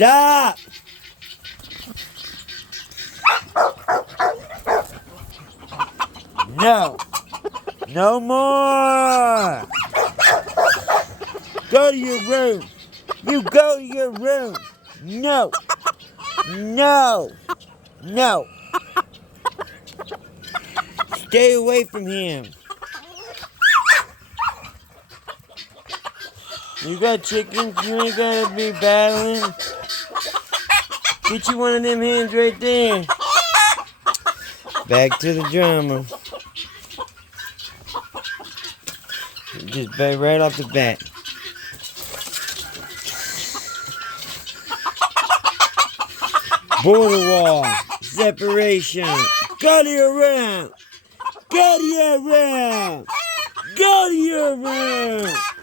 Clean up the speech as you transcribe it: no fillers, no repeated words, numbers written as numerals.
Stop! No. No more. Go to your room. You go to your room. No. No. No. Stay away from him. You got chickens, you ain't gotta be battling. Get you one of them hands right there. Back to the drama. Just right off the bat. Border wall. Separation. Go to your room. Go to your room. Go to your room.